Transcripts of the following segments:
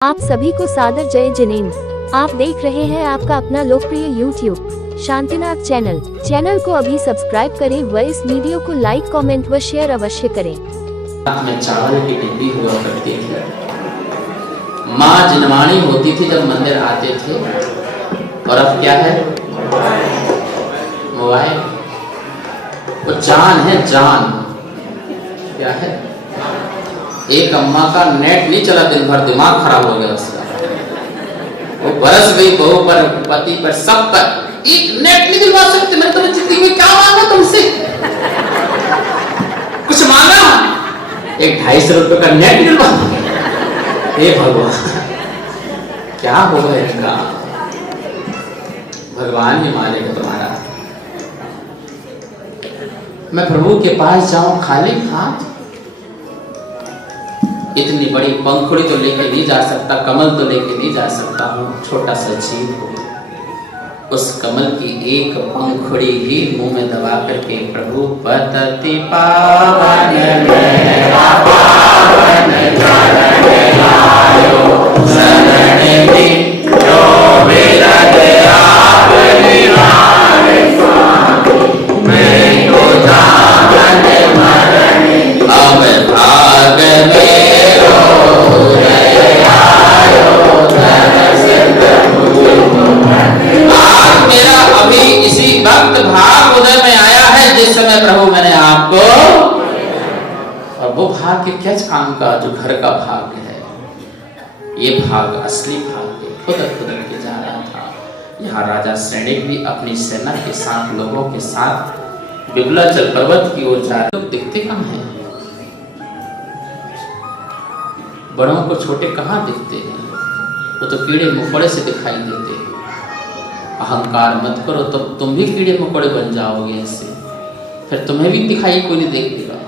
आप सभी को सादर जय जिनेंद्र। आप देख रहे हैं आपका अपना लोकप्रिय YouTube शांतिनाथ चैनल को अभी सब्सक्राइब करें व इस वीडियो को लाइक कमेंट व शेयर अवश्य करें। में चावल की डिब्बी हुआ करती थी। माँ जनवाणी होती थी जब मंदिर आते थे। और अब क्या है? मोबाइल। वो जान है, जान क्या है? एक अम्मा का नेट नहीं चला दिन भर, दिमाग खराब हो गया उसका। वो बरस गई बहू पर, पति पर, सब पर। एक नेट नहीं दिलवा सकते? मैं तुम्हें जिंदगी में क्या मांगा तुमसे? कुछ मांगा? एक 250 रुपए का नेट दिलवा। हे भगवान, क्या होगा इनका? भगवान ही मारेगा तुम्हारा। मैं प्रभु के पास जाऊं खाली हाथ? इतनी बड़ी पंखुड़ी तो लेके नहीं जा सकता, कमल तो लेके नहीं जा सकता हूँ, छोटा सा जीव हो। उस कमल की एक पंखुड़ी ही मुंह में दबा करके प्रभु पतति पावन मेरा पावन चरण आयो, शरण में जो विरत आप निहारे स्वामी, मैं तो जान मरण अब भाग में भक्त भाग उदय में आया है जिस समय प्रभु मैंने आपको। और वो भाग्य क्या काम का जो घर का भाग्य है, ये भाग असली भाग्य खुद के जा रहा था। यहाँ राजा सैनिक भी अपनी सेना के साथ, लोगों के साथ विबलाचल पर्वत की ओर जा रहे। लोग दिखते कहाँ हैं? बड़ों को छोटे कहाँ दिखते हैं? वो तो कीड़े मकोड़े से दिखाई देते हैं। अहंकार मत करो तो तुम भी कीड़े मकोड़े बन जाओगे इससे, फिर तुम्हें भी दिखाई कोई नहीं देखेगा।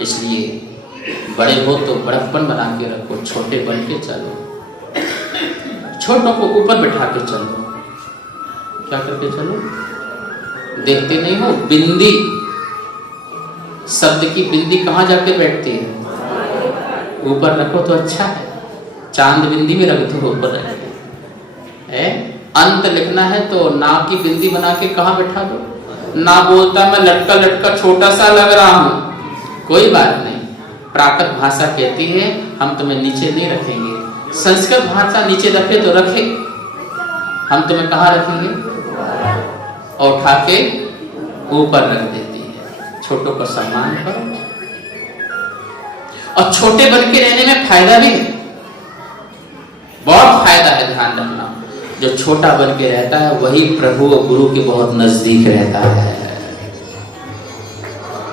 इसलिए बड़े हो तो बड़प्पन बना के रखो, छोटे बन के चलो, छोटों को ऊपर बैठा के चलो। क्या करके चलो? देखते नहीं हो बिंदी, शब्द की बिंदी कहाँ जाके बैठती है? ऊपर रखो तो अच्छा है। चांद बिंदी में रख दो, ऊपर रखो। अंत लिखना है तो ना की बिंदी बना के कहाँ बैठा दो? ना बोलता मैं लटका लटका छोटा सा लग रहा हूं, कोई बात नहीं। प्राकृत भाषा कहती है हम तुम्हें नीचे नहीं रखेंगे। संस्कृत भाषा नीचे रखे तो रखे, हम तुम्हें कहाँ रखेंगे? और उठा के ऊपर रख देती है। छोटों का सम्मान करो, और छोटे बन के रहने में फायदा भी है, बहुत फायदा है। ध्यान रखना, जो छोटा बन के रहता है वही प्रभु और गुरु के बहुत नजदीक रहता है।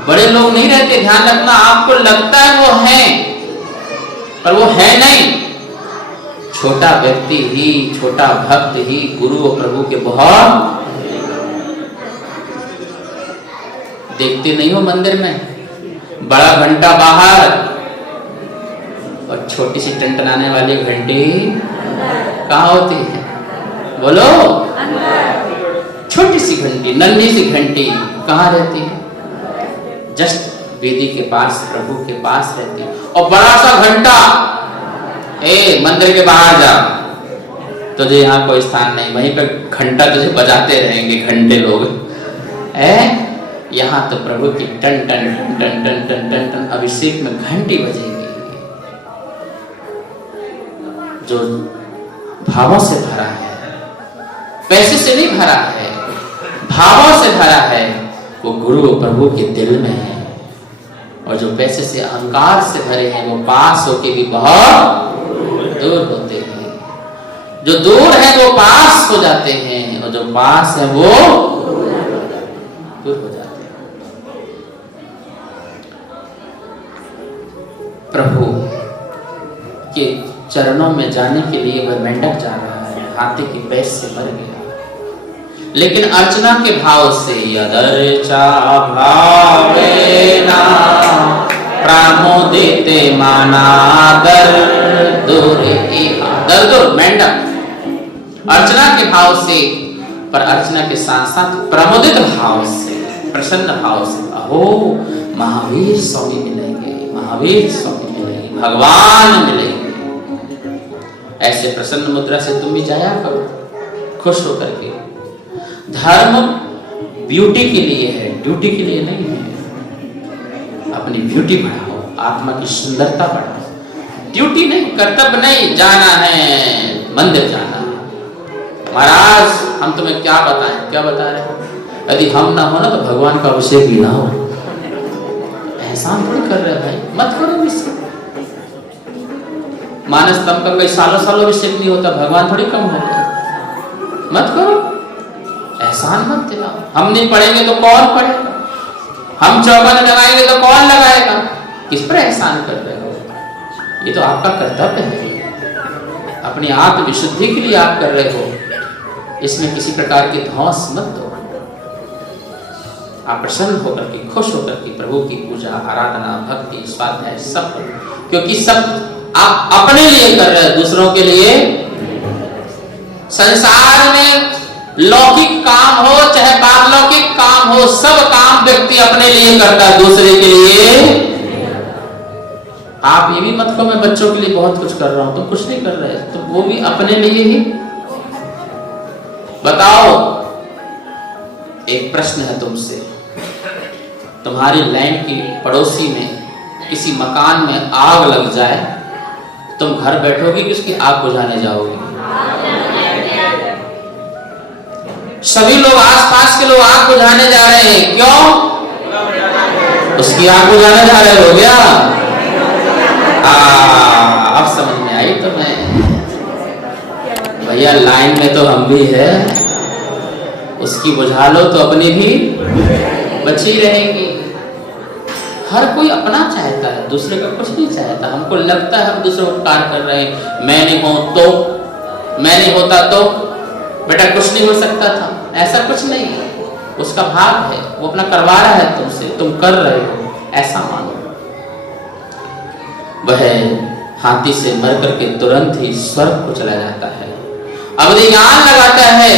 बड़े लोग नहीं रहते, ध्यान रखना। आपको लगता है वो है, पर वो है नहीं। छोटा व्यक्ति ही, छोटा भक्त ही गुरु और प्रभु के बहुत। देखते नहीं हो मंदिर में बड़ा घंटा बाहर और छोटी सी टंटनाने वाली घंटी कहाँ होती है? बोलो। छोटी सी घंटी, नन्ही सी घंटी कहाँ रहती है? जस्ट वेदी के पास, प्रभु के पास रहती है। और बड़ा सा घंटा, मंदिर के बाहर जा, तुझे यहाँ कोई स्थान नहीं, वहीं पर घंटा तुझे बजाते रहेंगे घंटे लोग। यहाँ तो प्रभु की टन टन टन टन टन टन टन अभिषेक में घंटी बजेगी। जो भावों से भरा है, पैसे से नहीं भरा है, भावों से भरा है, वो गुरु और प्रभु के दिल में है। और जो पैसे से, अहंकार से भरे हैं, वो पास होके भी बहुत दूर होते हैं। जो दूर है वो पास हो जाते हैं, और जो पास है वो दूर हो जाते हैं। प्रभु के चरणों में जाने के लिए वह मेंढक जा रहा है, हाथी की पैर से मर गया। लेकिन अर्चना के भाव से, यदर्चा भावेना प्रामोदिते मानादर दूर मेंढक अर्चना के भाव से, पर अर्चना के साथ साथ प्रमोदित भाव से, प्रसन्न भाव से, अहो महावीर स्वामी मिलेंगे, महावीर स्वामी मिलेंगे, भगवान मिलेंगे। ऐसे प्रसन्न मुद्रा से तुम भी जाया करो खुश होकर के। धर्म ब्यूटी के लिए है, ड्यूटी के लिए नहीं है। अपनी ब्यूटी बढ़ाओ, आत्मा की सुंदरता बढ़ाओ। ड्यूटी नहीं, कर्तव्य नहीं, जाना है मंदिर जाना है। महाराज हम तुम्हें क्या बताएं, क्या बता रहे हैं? यदि हम ना हो ना तो भगवान का अभिषेक भी ना हो। एहसान थोड़ी कर रहे भाई, मत करो अभिषेक। मानस तम का कई सालों सालों अभिषेक नहीं होता, भगवान थोड़ी कम हो गए। मत करो, एहसान मत दिलाओ। हम नहीं पढ़ेंगे तो कौन पढ़ेगा? हम चौबन लगाएंगे तो कौन लगाएगा? किस पर एहसान कर रहे हो? ये तो आपका कर्तव्य है, अपनी आत्म विशुद्धि के लिए आप कर रहे हो। इसमें किसी प्रकार की धौंस मत दो। आप प्रसन्न होकर के, खुश होकर के प्रभु की पूजा, आराधना, भक्ति, स्वाध्याय सब करो, क्योंकि सब आप अपने लिए कर रहे हैं, दूसरों के लिए। संसार में लौकिक काम हो चाहे पारलौकिक काम हो, सब काम व्यक्ति अपने लिए करता है, दूसरे के लिए। आप ये भी मत कहो मैं बच्चों के लिए बहुत कुछ कर रहा हूं, तुम कुछ नहीं कर रहे, तो वो भी अपने लिए ही। बताओ, एक प्रश्न है तुमसे, तुम्हारी लाइन की पड़ोसी में किसी मकान में आग लग जाए, तुम घर बैठोगे कि उसकी आग बुझाने जाओगे? सभी लोग, आसपास के लोग आग बुझाने जा रहे हैं, क्यों? उसकी आग बुझाने जा रहे हो क्या? अब समझ में आई तुम्हें। भैया लाइन में तो हम भी है, उसकी बुझा लो तो अपनी भी बची रहेगी। हर कोई अपना चाहता है, दूसरे का कुछ नहीं चाहता। हमको लगता है हम दूसरे को उपकार कर रहे हैं, मैं नहीं हूं तो, मैं नहीं होता तो बेटा कुछ नहीं हो सकता था, ऐसा कुछ नहीं है। उसका भाग है, वो अपना करवा रहा है तुमसे, तुम कर रहे हो, ऐसा मानो। वह हाथी से मर करके तुरंत ही स्वर्ग को चला जाता है। अब ध्यान लगाता है,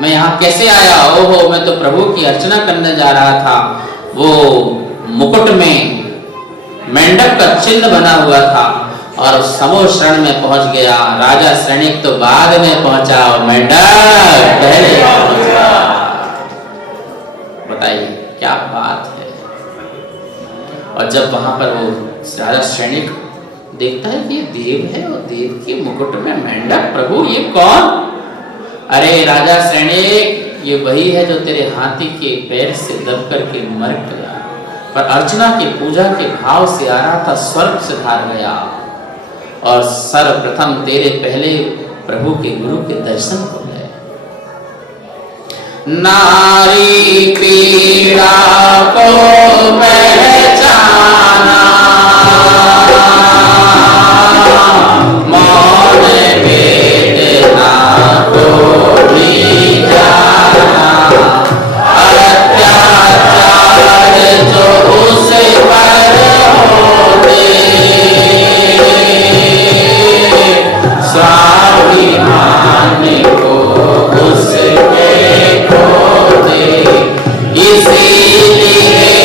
मैं यहाँ कैसे आया? ओहो, मैं तो प्रभु की अर्चना करने जा रहा था। वो मुकुट में मेंढक का चिन्ह बना हुआ था और समूह शरण में पहुंच गया। राजा सैनिक तो बाद में पहुंचा और मेंढक पहले पहुंचा। बताइए क्या बात है। और जब वहां पर वो राजा सैनिक देखता है कि ये देव है और देव के मुकुट में मेंढक, प्रभु ये कौन? अरे राजा सैनिक, ये वही है जो तेरे हाथी के पैर से दब करके मर गया, पर अर्चना की पूजा के भाव से आ रहा था, स्वर्ग से धार गया और सर्वप्रथम तेरे पहले प्रभु के गुरु के दर्शन हो गए। नारी पीड़ा को पहचाना, मौन वेदना को भी जाना, अत्याचार जो उस पर होते, स्वाभिमान को उसके खोते, इसीलिए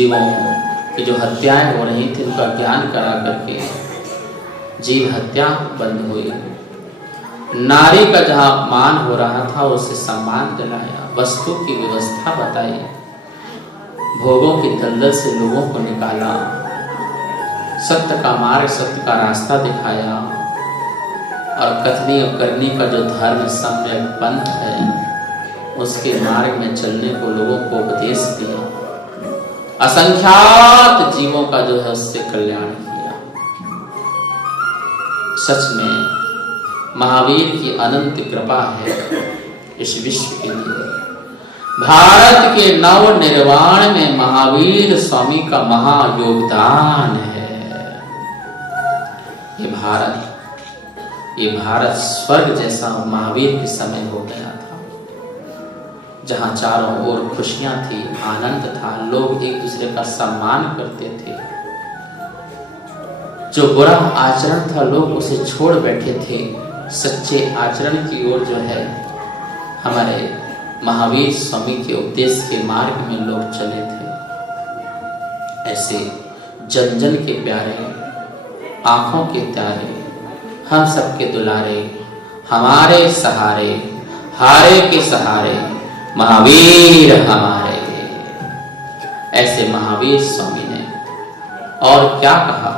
जीवों की जो हत्याएं हो रही थी उनका ज्ञान करा करके जीव हत्या बंद हुई। नारी का जहां अपमान हो रहा था उसे सम्मान दिलाया, वस्तु की व्यवस्था बताई, भोगों की दलदल से लोगों को निकाला, सत्य का मार्ग, सत्य का रास्ता दिखाया और कथनी और करनी का जो धर्म सम्यक पंथ है उसके मार्ग में चलने को लोगों को उपदेश दिया। असंख्यात जीवों का जो है उससे कल्याण किया। सच में महावीर की अनंत कृपा है इस विश्व के लिए। भारत के नव निर्माण में महावीर स्वामी का महायोगदान है। ये भारत स्वर्ग जैसा महावीर के समय हो गया था, जहां चारों ओर खुशियां थी, आनंद था, लोग एक दूसरे का सम्मान करते थे। जो बुरा आचरण था लोग उसे छोड़ बैठे थे, सच्चे आचरण की ओर जो है हमारे महावीर स्वामी के उपदेश के मार्ग में लोग चले थे। ऐसे जन जन के प्यारे, आंखों के तारे, हम सबके दुलारे, हमारे सहारे, हारे के सहारे महावीर हमारे। ऐसे महावीर स्वामी ने और क्या कहा?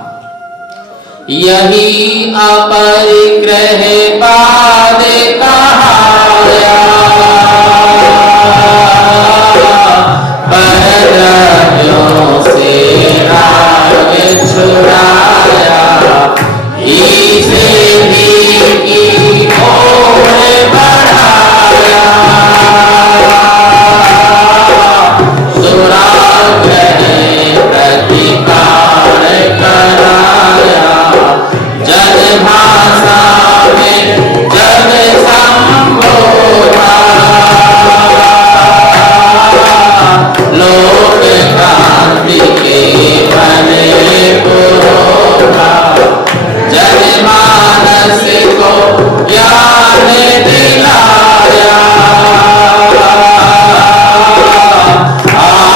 यही अपरिग्रह पाद कहाया, परद्रव्यों से राग छुड़ाया, इसे भी की ओर बढ़ाया, दुराग्रह प्रतिकार कराया, जन भाषा में जग संबोधा, लोक क्रांति के बने पुरोधा, जनमानस को ज्ञान दिलाया,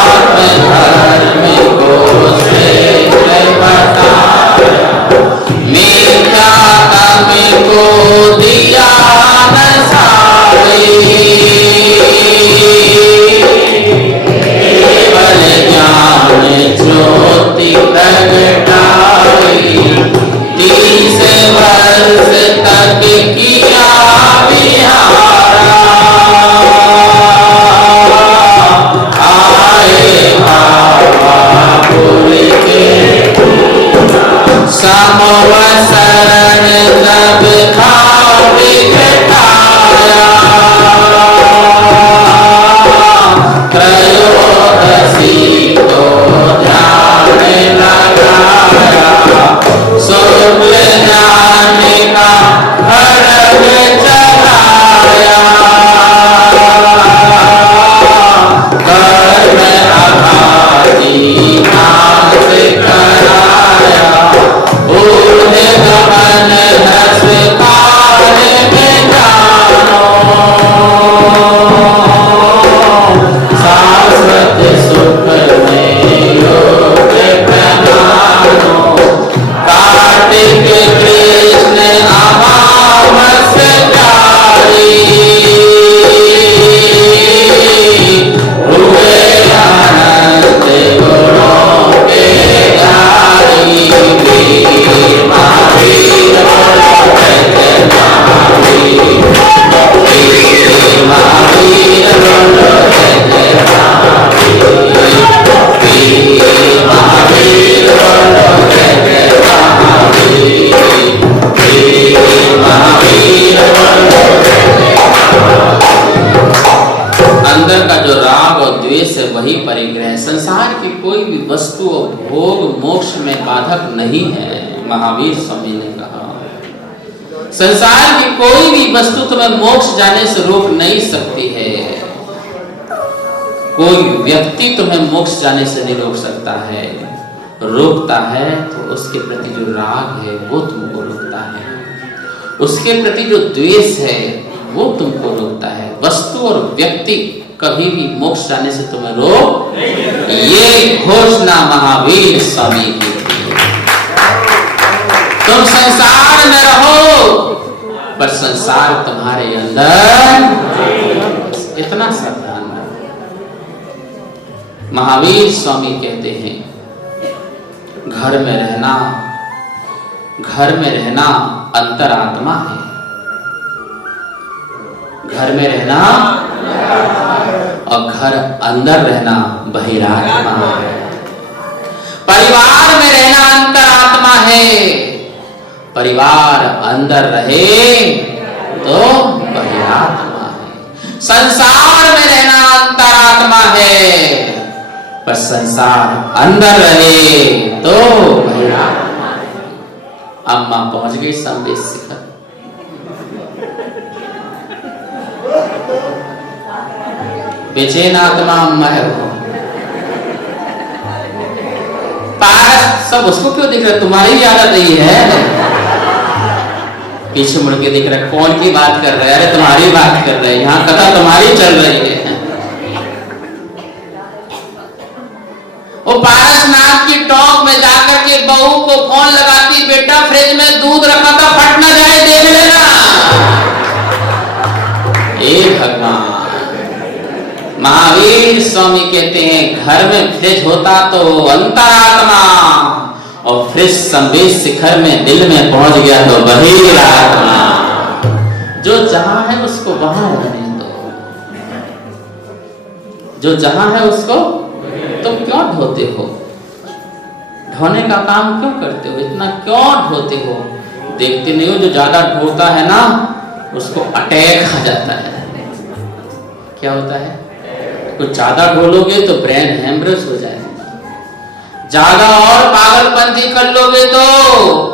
आत्मधर्म को श्रेष्ठ बताया, मिथ्या कर्म को दिया नसाई, केवल ज्ञान ज्योति प्रगटाई, 30 वर्ष तक किया विहारा, आए भावापुर के समवसरण सब था विघटाया, त्रयोदशी को ध्यान लगाया, शुक्ल ज्ञान का खड्ग चलाया, कर्म अघाती नाश कराया, ऊर्ध्व गमन हंसकाल में जानो, शाश्वत सुख में योग प्रधानो, कार्तिक कृष्ण अमावस जाई, हुए अनंत गुणों के गाई, वीर महावीर महावीर अंदर का जो राग और द्वेष है वही परिग्रह है। संसार की कोई भी वस्तु और भोग मोक्ष में बाधक नहीं है। महावीर स्वामी ने कहा संसार की कोई भी वस्तु तुम्हें मोक्ष जाने से रोक नहीं सकती है। कोई व्यक्ति तुम्हें मोक्ष जाने से नहीं रोक सकता है। रोकता है तो उसके प्रति जो राग है वो तुमको रोकता है, उसके प्रति जो द्वेष है वो तुमको रोकता है। वस्तु और व्यक्ति कभी भी मोक्ष जाने से तुम्हें रोक। ये घोषणा महावीर स्वामी की। तुम संसार में रहो पर संसार तुम्हारे अंदर, इतना सावधान रहो। महावीर स्वामी कहते हैं घर में रहना अंतरात्मा है, घर में रहना और घर अंदर रहना बहिरात्मा है। परिवार में रहना अंतरात्मा है, परिवार अंदर रहे तो बहिरात्मा है। संसार में रहना अंतरात्मा है, पर संसार अंदर रहे तो बहिरात्मा है। अम्मा पहुंच गई संदेश शिखर। बेचैन आत्मा अम्मा है वो। पारस सब उसको क्यों दिख रहा? तुम्हारी आदत नहीं है। पीछे मुड़ के दिख रहा, कौन की बात कर रहे हैं? अरे तुम्हारी बात कर रहे हैं, यहाँ कथा तुम्हारी चल रही है। वो पारसनाथ की टॉप में जाकर के बहू को फोन लगाती, बेटा फ्रिज में दूध रखा था, फट ना जाए, देख लेना। हे भगवान, महावीर स्वामी कहते हैं घर में फ्रिज होता तो अंतरात्मा, और फ्रिज संदेश शिखर में दिल में पहुंच गया तो बहिरात्मा। जो जहां है उसको वहां रहने दो, जो जहां है उसको तुम क्यों ढोते हो? ढोने का काम क्यों करते हो? इतना क्यों ढोते हो? देखते नहीं हो जो ज्यादा ढोता है ना उसको अटैक आ जाता है। क्या होता है? कुछ ज्यादा ढोलोगे तो ब्रेन हेमरेज हो जाएगा, ज्यादा और पागलपंती कर लोगे तो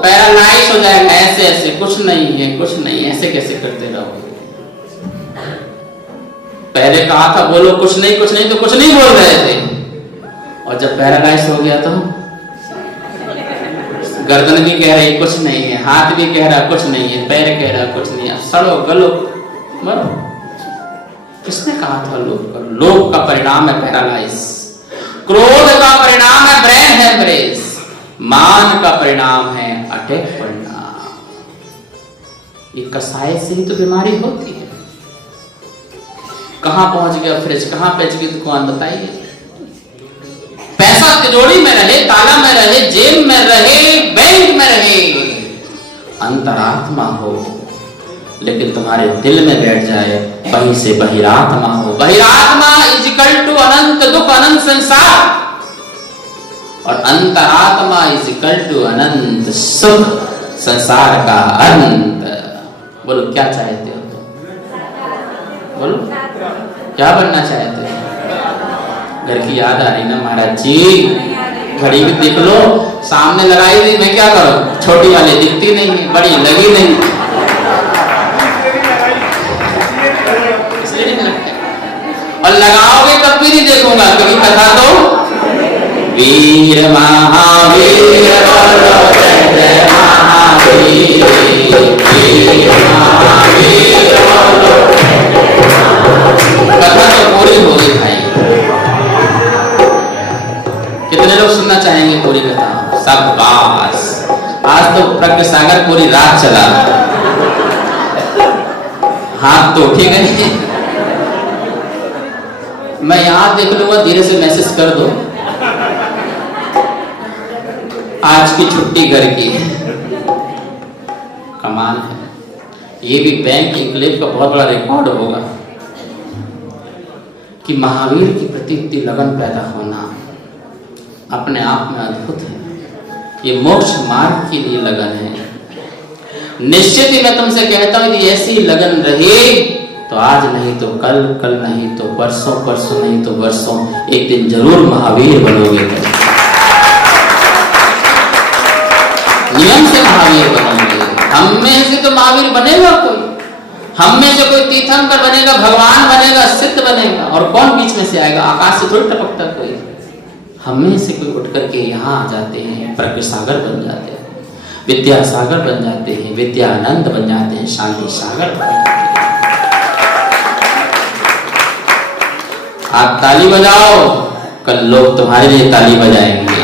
पैरालाइज हो जाएगा। ऐसे ऐसे कुछ नहीं है, कुछ नहीं, ऐसे कैसे करते रहोगे? पहले कहा था बोलो कुछ नहीं, कुछ नहीं, तो कुछ नहीं बोल रहे थे, और जब पैरालाइज हो गया तो गर्दन भी कह रही कुछ नहीं है, हाथ भी कह रहा कुछ नहीं है, पैर कह रहा कुछ नहीं है, सड़ो गलो मरो। किसने कहा था लोभ? लोभ का परिणाम है पैरालाइज, क्रोध का परिणाम है ब्रेन हेमरेज, मान का परिणाम है अटैक पड़ना। ये कसाय से ही तो बीमारी होती है। कहां पहुंच गया फ्रिज, कहां पहुंच गई दुकान, बताइए। पैसा तिजोरी में रहे, ताला में रहे, जेब में रहे, बैंक में रहे, अंतरात्मा हो, लेकिन तुम्हारे दिल में बैठ जाए, वहीं से बहिरात्मा हो। बहिरात्मा इज इक्वल टू अनंत दुख, अनंत संसार, और अंतरात्मा इज इक्वल टू अनंत सुख, संसार का अंत। बोलो क्या चाहते हो तुम? बोलो क्या बनना चाहते हो? घर की याद आ रही ना महाराज जी? घड़ी भी देख लो, सामने लगाई थी, मैं क्या करूं? छोटी वाली दिखती नहीं है, बड़ी लगी नहीं, और लगाओगे तब भी नहीं देखूंगा, क्योंकि कथा तो वीर महावीर बोलो जय महावीर, वीर महावीर बोलो। कथा तो पूरी हो गई भाई। कितने लोग सुनना चाहेंगे पूरी कथा? सब बास। आज तो प्रज्ञ सागर पूरी रात चला, हाथ तो उठे गए। मैं यहां देख लूंगा, धीरे से मैसेज कर दो आज की छुट्टी घर की। कमाल है, ये भी बैंक इंक्लेव का बहुत बड़ा रिकॉर्ड होगा कि महावीर के प्रति इतनी लगन पैदा होना अपने आप में अद्भुत है। ये मोक्ष मार्ग के लिए लगन है। निश्चित ही मैं तुमसे कहता हूं कि ऐसी लगन रहे तो आज नहीं तो कल, कल नहीं तो परसों, परसों नहीं तो वर्षों, एक दिन जरूर महावीर बनोगे। नियम से महावीर बनोगे। हम में से तो महावीर बनेगा कोई, हम में से कोई तीर्थंकर बनेगा, भगवान बनेगा, सिद्ध बनेगा, और कौन बीच में से आएगा? आकाश से थोड़ी टपकता कोई। हम में से कोई उठ करके यहाँ आ जाते हैं, प्रज्ञ सागर बन जाते हैं, विद्या सागर बन जाते हैं, विद्यानंद बन जाते हैं, शांति सागर बन जाते हैं। आप ताली बजाओ, कल लोग तुम्हारे लिए ताली बजाएंगे।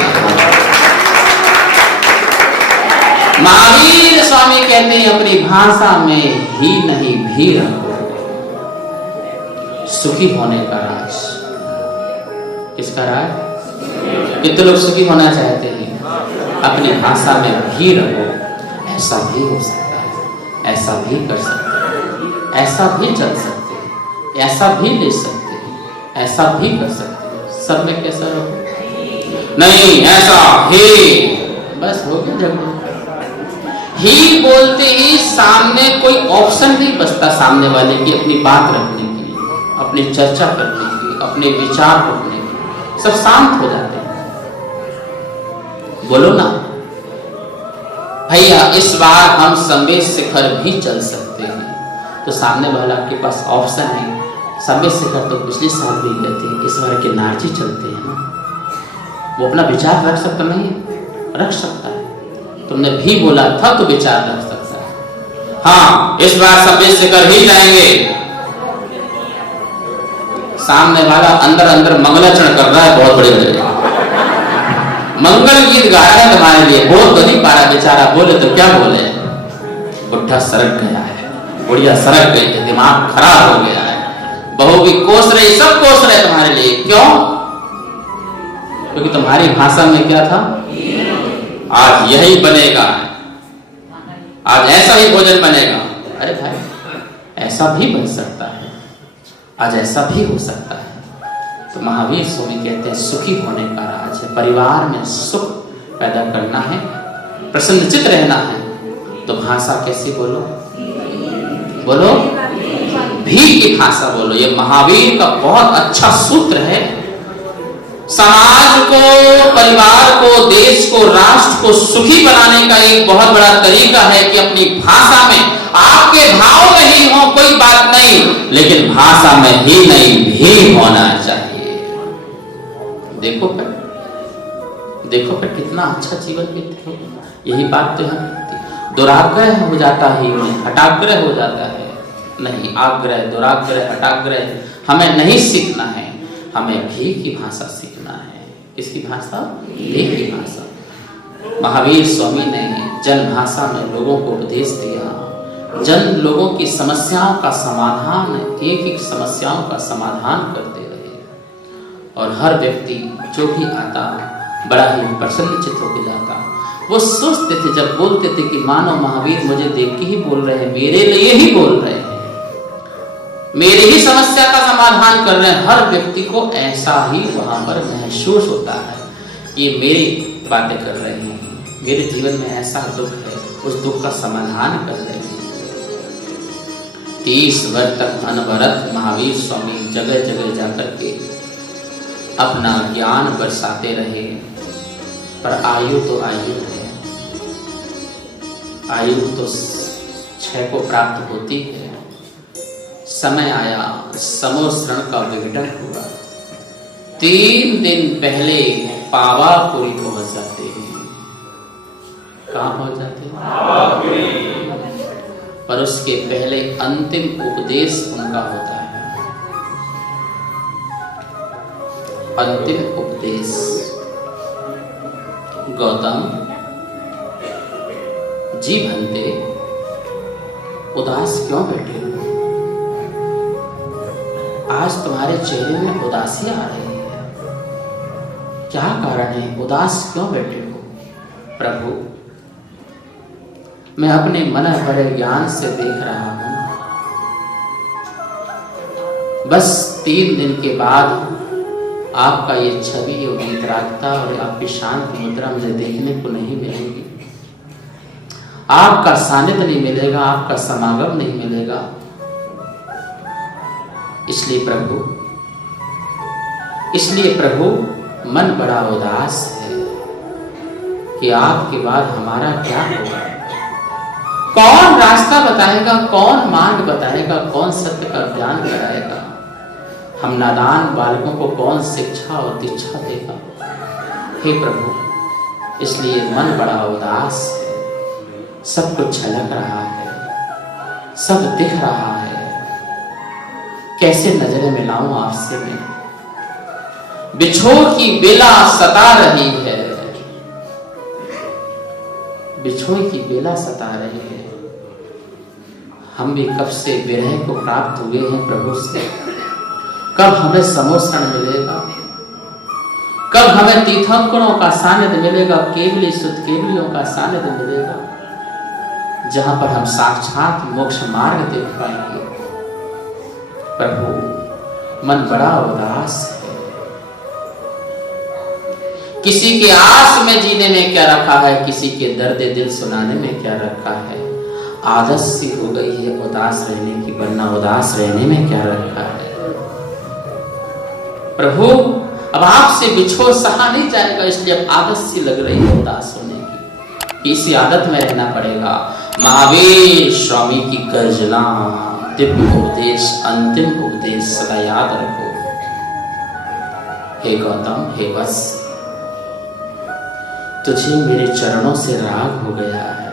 महावीर स्वामी कहते हैं अपनी भाषा में ही नहीं भी रखो। सुखी होने का राज, किसका राज? कितने लोग सुखी होना चाहते हैं? अपनी भाषा में भी रखो। ऐसा भी हो सकता है, ऐसा भी कर सकते हैं, ऐसा भी चल सकते हैं, ऐसा भी ले सकते हैं, ऐसा भी कर सकते हैं। सब में कैसा रहो? नहीं, ऐसा ही, बस हो गया। जब ही बोलते ही सामने कोई ऑप्शन नहीं बचता सामने वाले की अपनी बात रखने की, अपनी चर्चा करने की, अपने विचार रखने की। सब शांत हो जाते हैं। बोलो ना भैया, इस बार हम संवेश शिखर भी चल सकते हैं। तो सामने वाला आपके पास ऑप्शन है। संवेश शिखर तो पिछले साल भी गए थे, इस बार के नारजी चलते हैं ना। वो अपना विचार रख सकता नहीं? रख सकता है। तुमने भी बोला था तो विचार रख सकता है। हाँ, इस बार संवेश शिखर ही जाएंगे। सामने वाला अंदर अंदर मंगलाचरण कर रहा है, बहुत बड़े मंगल गीत गा रहा है तुम्हारे लिए। बोल तो नहीं पा रहा बेचारा, बोले तो क्या बोले। बुढ़ा सरक गया है, बुढ़िया सरक गई है, दिमाग खराब हो गया है, बहू भी कोस रही, सब कोस रहे तुम्हारे लिए। क्यों? क्योंकि तुम्हारी भाषा में क्या था? आज यही बनेगा, आज ऐसा ही भोजन बनेगा। अरे भाई, ऐसा भी बन सकता है, आज ऐसा भी हो सकता है। तो महावीर स्वामी कहते हैं सुखी होने का राज है। परिवार में सुख पैदा करना है, प्रसन्नचित रहना है। तो भाषा कैसी बोलो? बोलो भी की भाषा बोलो। ये महावीर का बहुत अच्छा सूत्र है। समाज को, परिवार को, देश को, राष्ट्र को सुखी बनाने का एक बहुत बड़ा तरीका है कि अपनी भाषा में, आपके भाव में ही हो कोई बात नहीं, लेकिन भाषा में ही नहीं भी होना चाहिए। देखो फिर कितना अच्छा जीवन बीतते हो। यही बात तो यहाँ दुराग्रह हो जाता है, हटाग्रह हो जाता है। नहीं, आग्रह, दुराग्रह, हटाग्रह हमें नहीं सीखना है। हमें भी की भाषा सीखना है। किसकी भाषा? भी की भाषा। महावीर स्वामी ने जन भाषा में लोगों को उपदेश दिया। जन लोगों की समस्याओं का समाधान, एक एक समस्याओं का समाधान करते रहे। और हर व्यक्ति जो भी आता बड़ा ही प्रसन्नचित होकर जाता। वो सोचते थे, जब बोलते थे कि मानो महावीर मुझे देख के ही बोल रहे हैं, मेरे लिए ही बोल रहे हैं, मेरी ही समस्या का समाधान कर रहे हैं। हर व्यक्ति को ऐसा ही वहां पर महसूस होता है, ये मेरी बातें कर रहे हैं, मेरे जीवन में ऐसा दुख है, उस दुख का समाधान कर रहे हैं। 30 वर्ष तक अनवरत महावीर स्वामी जगह जगह जाकर के अपना ज्ञान बरसाते रहे। पर आयु तो आयु है, आयु तो 6 को प्राप्त होती है। समय आया, समोश्रण का विघटन हुआ। 3 दिन पहले पावापुरी पहुंच जाते हैं। कहाँ पहुंच जाते हैं? पावापुरी। पर उसके पहले अंतिम उपदेश उनका होता है। अंतिम उपदेश, गौतम जी भंते, उदास क्यों बैठे हो? आज तुम्हारे चेहरे में उदासी आ रही है, क्या कारण है? उदास क्यों बैठे हो? प्रभु, मैं अपने मन बड़े ज्ञान से देख रहा हूं। बस 3 दिन के बाद आपका ये छवि और वितरागता और आपकी शांत मुद्रा मुझे देखने को नहीं मिलेगी। आपका सानिध्य नहीं मिलेगा, आपका समागम नहीं मिलेगा। इसलिए प्रभु मन बड़ा उदास है कि आपके बाद हमारा क्या होगा। कौन रास्ता बताएगा, कौन मार्ग बताएगा, कौन सत्य का ज्ञान कराएगा? हम नादान बालकों को कौन शिक्षा और दीक्षा देगा? हे प्रभु, इसलिए मन बड़ा उदास है। सब कुछ झलक रहा है, सब दिख रहा है। कैसे नजरें मिलाऊं आपसे मैं? बिछोह की बेला सता रही है, बिछोह की बेला सता रही है। हम भी कब से विरह को प्राप्त हुए हैं प्रभु से। कब हमें समोसरण मिलेगा, कब हमें तीर्थंकरों का सानिध्य मिलेगा, केवली शुद्ध केवलियों का सानिध्य मिलेगा, जहां पर हम साक्षात मोक्ष मार्ग देख पाएंगे। प्रभु मन बड़ा उदास है। किसी के आस में जीने में क्या रखा है, किसी के दर्द दिल सुनाने में क्या रखा है। आदत सी हो गई है उदास रहने की, वरना उदास रहने में क्या रखा है। प्रभु अब आपसे बिछोह सहा नहीं जाएगा, इसलिए अब आदत सी लग रही है उदास होने की। इसी आदत में रहना पड़ेगा। महावीर स्वामी की गर्जना, दिव्य उपदेश, अंतिम उपदेश सदा याद रखो। हे गौतम, हे वत्स, तुझे मेरे चरणों से राग हो गया है,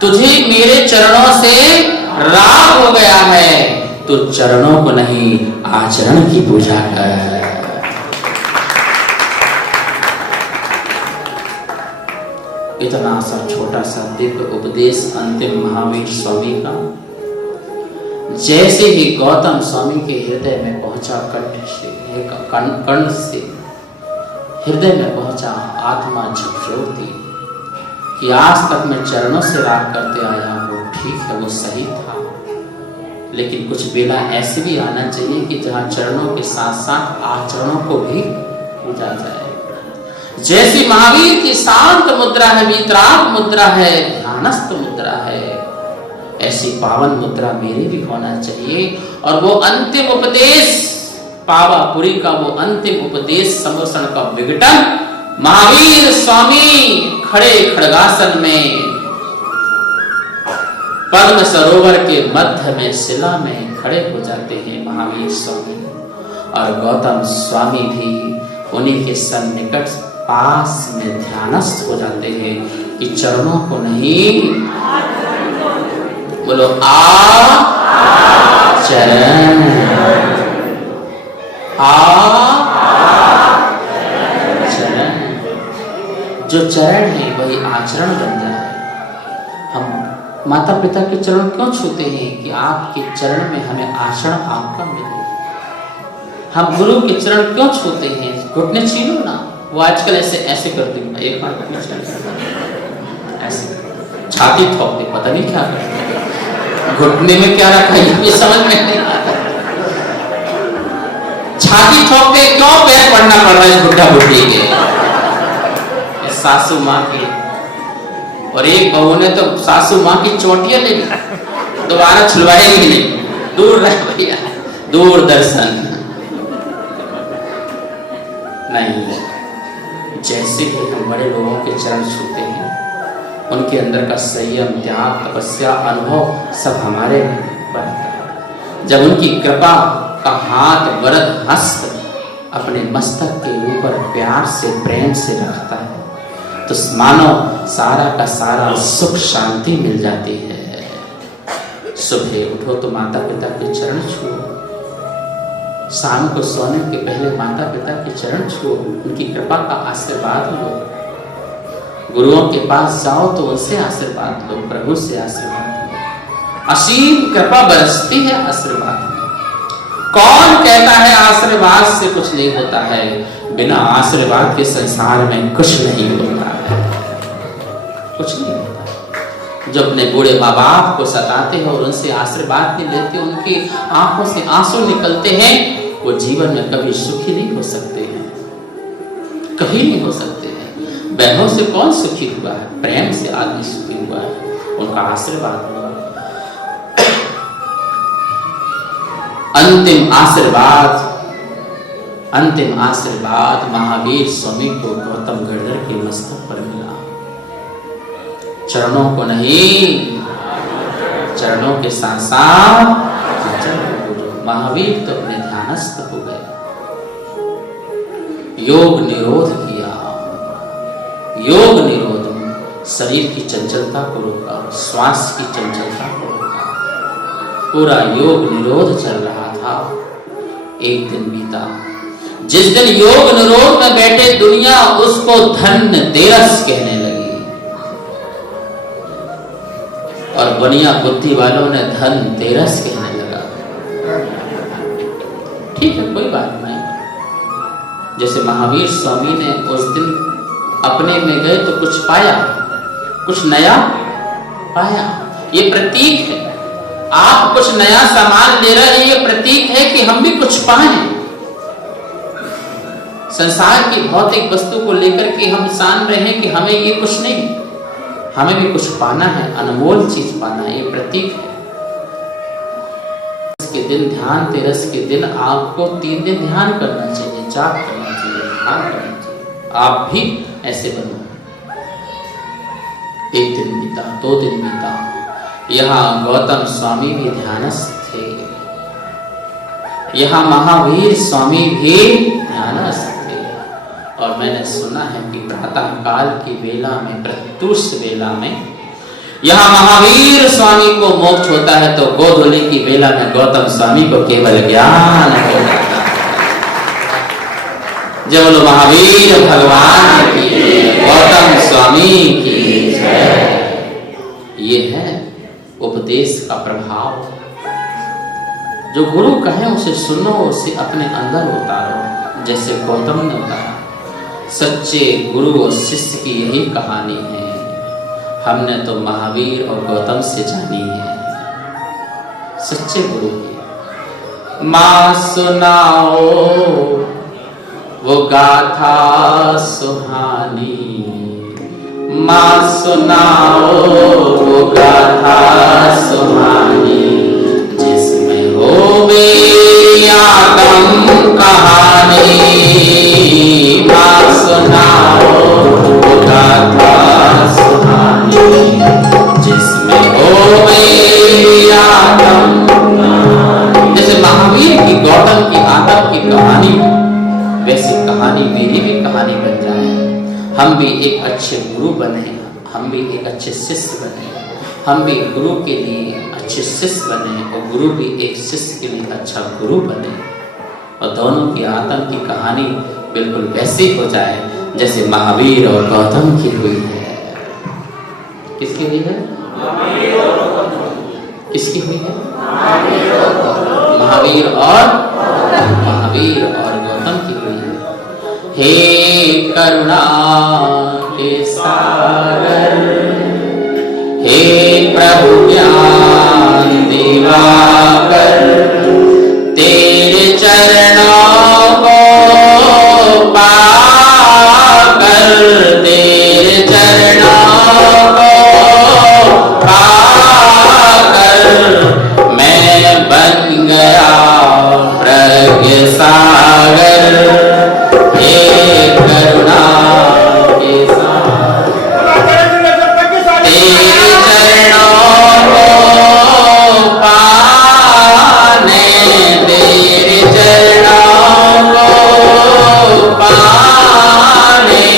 तुझे मेरे चरणों से राग हो गया है। तो चरणों को नहीं, आचरण की पूजा कर। इतना सा छोटा सा दिव्य उपदेश अंतिम महावीर स्वामी का जैसे ही गौतम स्वामी के हृदय में पहुंचा, कंठ से कर्ण से हृदय में पहुंचा, आत्मा झकझोरती कि आज तक मैं चरणों से राग करते आया हूँ। ठीक है, वो सही था, लेकिन कुछ बेला ऐसे भी आना चाहिए कि जहां चरणों के साथ साथ आचरणों को भी पूजा जाए। जैसी महावीर की शांत मुद्रा है, वीतराग मुद्रा है, ध्यानस्थ मुद्रा है, ऐसी पावन मुद्रा मेरे भी होना चाहिए। और वो अंतिम उपदेश, पावापुरी का वो अंतिम उपदेश, समोसण का विघटन, महावीर स्वामी खड़े खड़गासन में पद्म सरोवर के मध्य में शिला में खड़े हो जाते हैं महावीर स्वामी। और गौतम स्वामी भी उन्हीं के सन्निकट पास में ध्यानस्थ हो जाते हैं कि चरणों को नहीं, बोलो चरण, चरण। जो चरण है वही आचरण बन जाए। हम माता पिता के चरण क्यों छूते हैं कि आपके चरण में हमें आचरण आपका मिले। हम गुरु के चरण क्यों छूते हैं, घुटने छीनो ना। वो आजकल ऐसे ऐसे करते हैं, एक हाथ ऐसे छाती ठोकते, पता नहीं क्या करते, घुटने में क्या रखा है ये समझ में नहीं आता। छाती ठोकते क्यों, पैर पड़ना पड़ रहा है घुट्टा घुट्टी के। सासू माँ की, और एक बहू ने तो सासू माँ की चोटियां ले ली, दोबारा छुलवाएंगे नहीं, दूर रह भैया, दूर दर्शन नहीं। जैसे कि हम बड़े लोगों के चरण छूते हैं, उनके अंदर का संयम, त्याग, तपस्या, अनुभव सब हमारे बनता है। जब उनकी कृपा का हाथ, वरद हस्त अपने मस्तक के ऊपर प्यार से, प्रेम से रखता है, तो मानो सारा का सारा सुख शांति मिल जाती है। सुबह उठो तो माता पिता के चरण छुओ, शाम को सोने के पहले माता पिता के चरण छुओ, उनकी कृपा का आशीर्वाद लो। गुरुओं के पास जाओ तो उनसे आशीर्वाद लो, प्रभु से आशीर्वाद लो। असीम कृपा बरसती है आशीर्वाद में। कौन कहता है आशीर्वाद से कुछ नहीं होता है? बिना आशीर्वाद के संसार में कुछ नहीं होता है, कुछ नहीं होता। जो अपने बूढ़े माँ बाप को सताते हैं और उनसे आशीर्वाद नहीं लेते, उनकी आंखों से आंसू निकलते हैं, वो जीवन में कभी सुखी नहीं हो सकते हैं, कभी नहीं हो सकते हैं। बहनों से कौन सुखी हुआ है? प्रेम से आदमी सुखी हुआ है, उनका आशीर्वाद हुआ। अंतिम आशीर्वाद, अंतिम आशीर्वाद महावीर स्वामी को गौतम गढ़धर के मस्तक पर मिला। चरणों को नहीं, चरणों के साथ साथ महावीर तो अपने ध्यानस्थ हो गए। योग निरोध किया, योग निरोध में शरीर की चंचलता को रोका, श्वास की चंचलता को रोका, पूरा योग निरोध चल रहा था। एक दिन बीता जिस दिन योग निरोध में बैठे दुनिया उसको धन्य तेरस कहने लगी और बनिया बुद्धि वालों ने धन तेरस कहने लगा। ठीक है, कोई बात नहीं। जैसे महावीर स्वामी ने उस दिन अपने में गए तो कुछ पाया, कुछ नया पाया। ये प्रतीक है, आप कुछ नया सामान ले रहे हैं, ये प्रतीक है कि हम भी कुछ पाएं। संसार की भौतिक वस्तु को लेकर के हम सान रहे हैं कि हमें ये कुछ नहीं, हमें भी कुछ पाना है, अनमोल चीज पाना है, ये प्रतीक है। के दिन ध्यान तेरस के दिन आपको 3 दिन ध्यान करना चाहिए, जाप करना चाहिए, ध्यान करना चाहिए। आप भी ऐसे बनो। 1 दिन बीता, 2 दिन बीता, यहाँ गौतम स्वामी भी ध्यानस्थ थे, यहाँ महावीर स्वामी भी ध्यानस्थ थे। और मैंने सुना है कि प्रातः काल की वेला में, प्रत्युष वेला में यहाँ महावीर स्वामी को मोक्ष होता है तो गोधूली की वेला में गौतम स्वामी को केवल ज्ञान होता है। जय बोलो महावीर भगवान की, गौतम स्वामी की जय। ये है उपदेश का प्रभाव। जो गुरु कहे उसे सुनो, उसे अपने अंदर उतारो, जैसे गौतम ने उतारा। सच्चे गुरु और शिष्य की यही कहानी है। हमने तो महावीर और गौतम से जानी है, सच्चे गुरु की। माँ सुनाओ वो गाथा सुहानी, माँ सुनाओ वो गाथा सुहानी, जिसमें होवे आगम कहानी। माँ सुनाओ वो गाथा सुहानी, जिसमें होवे आगम कहानी। जैसे महावीर की, गौतम की, आगम की कहानी, वैसी कहानी मेरी भी कहानी बन जाए। हम भी एक अच्छे गुरु बने, हम भी एक अच्छे शिष्य बने, हम भी गुरु के लिए अच्छे शिष्य बने और गुरु भी एक शिष्य के लिए अच्छा गुरु बने। और दोनों की आत्म की कहानी बिल्कुल वैसी हो जाए जैसे महावीर और गौतम की हुई है। किसकी हुई है? किसकी हुई है? महावीर और गौतम की हुई है। हे करुणा के सागर, हे प्रभु ज्ञान दिवाकर, तेरे चरणों को पाकर, तेरे चरणों को पाकर, मैं बन गया प्रज्ञ सागर। हे करुणा के सागर, तेरे चरणों को पाने, तेरे चरणों को पाने,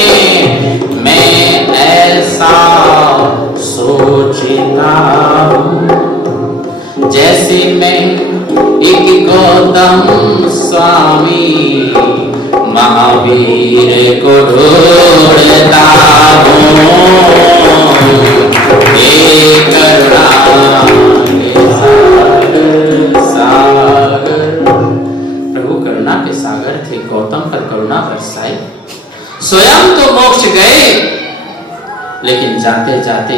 मैं ऐसा सोचता हूँ जैसे मैं एक गौतम स्वामी महावीर को ढूंढता हूँ। हे करुणा के सागर, प्रभु करुणा के सागर थे, गौतम पर करुणा बरसाई। स्वयं तो मोक्ष गए, लेकिन जाते जाते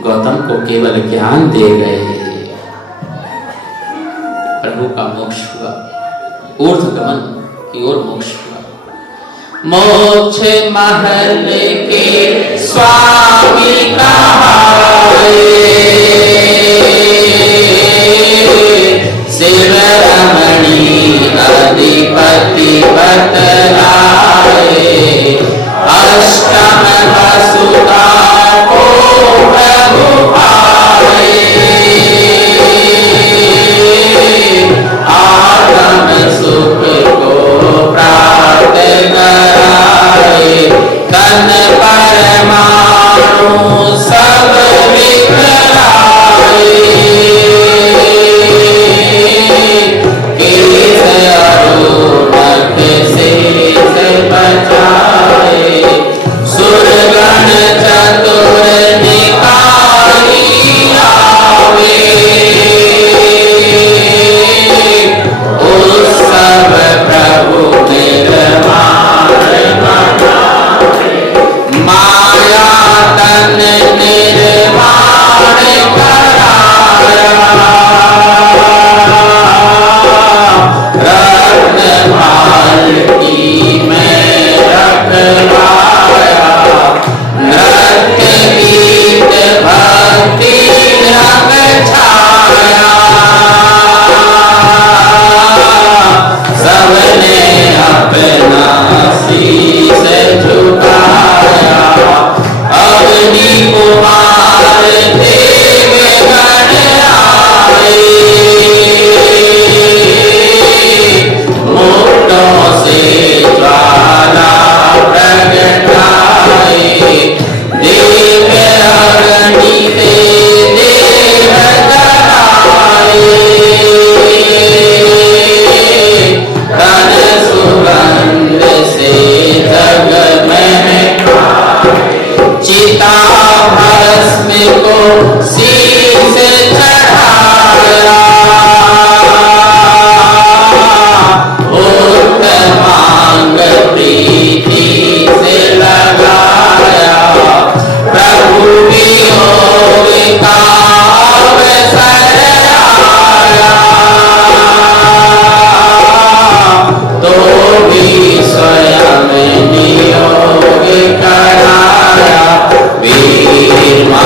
गौतम को केवल ज्ञान दे गए। प्रभु का मोक्ष हुआ, ऊर्ध्वगमन की ओर मोक्ष हुआ। मोक्ष महल के स्वामी कहाए, शिव रमणी अधिपति बतलाए, अष्टम वसुधा को प्रभु पाए, आत्म सुख को प्राप्त कराए, तन परमाणु सब बिखराए, केसरी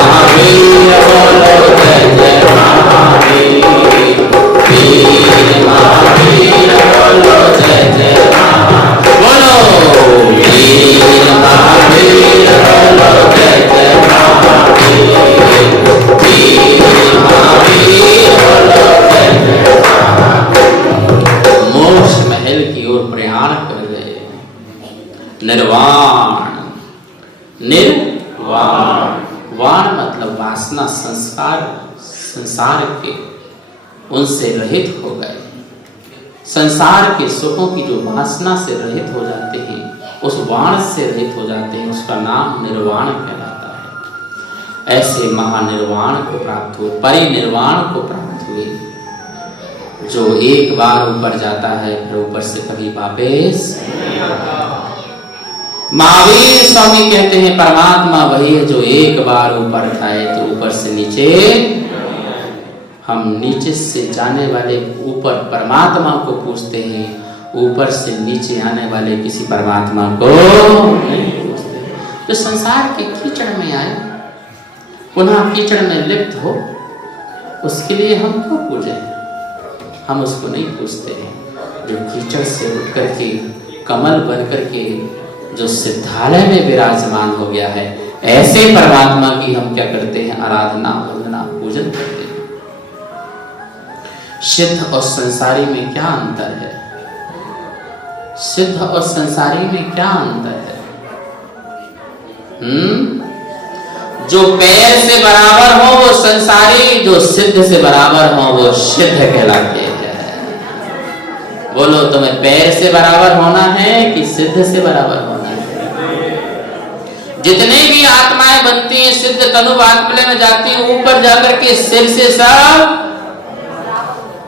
महावीर बोलो जय जय महावीर, वीर महावीर बोलो जय जय महावीर, बोलो वीर महावीर बोलो जय जय महावीर, वीर महावीर बोलो जय जय महावीर। मोक्ष महल की ओर प्रयाण कर गए। निर्वाण, निर्वाण, वाण मतलब वासना, संस्कार, संसार के उनसे रहित हो गए। संसार के सुखों की जो वासना से रहित हो जाते हैं, उस वाण से रहित हो जाते हैं, उसका नाम निर्वाण कहलाता है। ऐसे महानिर्वाण को प्राप्त हुए, परिनिर्वाण को प्राप्त हुए। जो एक बार ऊपर जाता है फिर ऊपर से कभी वापस। महावीर स्वामी कहते हैं परमात्मा वही है जो एक बार ऊपर जाए तो ऊपर से नीचे। हम नीचे से जाने वाले ऊपर परमात्मा को पूछते हैं, ऊपर से नीचे आने वाले किसी परमात्मा को नहीं पूछते। तो संसार के कीचड़ में आए, पुनः कीचड़ में लिप्त हो, उसके लिए हम क्यों पूजें? हम उसको नहीं पूछते हैं जो कीचड़ से उठ करके कमल बन करके जो सिद्धालय में विराजमान हो गया है। ऐसे परमात्मा की हम क्या करते हैं? आराधना, वंदना, पूजन करते हैं। सिद्ध और संसारी में क्या अंतर है? सिद्ध और संसारी में क्या अंतर है? जो पैर से बराबर हो वो संसारी, जो सिद्ध से बराबर हो वो सिद्ध कहलाते हैं। बोलो, तुम्हें पैर से बराबर होना है कि सिद्ध से बराबर होना है? जितने भी आत्माएं बनती हैं सिद्ध तनु बांधने में जाती हैं, ऊपर जाकर के सिर से सब,